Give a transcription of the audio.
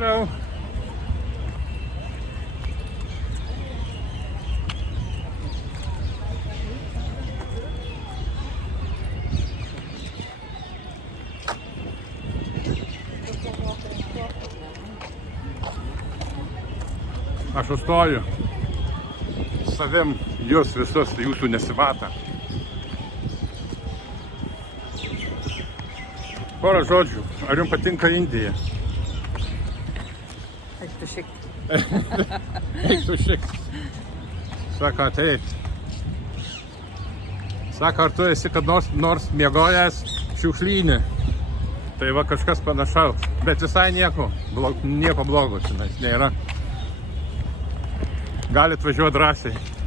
Stipriau. Aš užstoju savim, jūs visus, jūsų nesimato. Porą žodžių, ar jums patinka Indija? Eik tu šiek. Eik tu šiek. Sako, taip. Sako, ar tu esi kad nors miegojęs šiukšlyne? Tai va kažkas panašaus, bet visai nieko blogo, čionais nėra. Galit važiuoti drąsiai.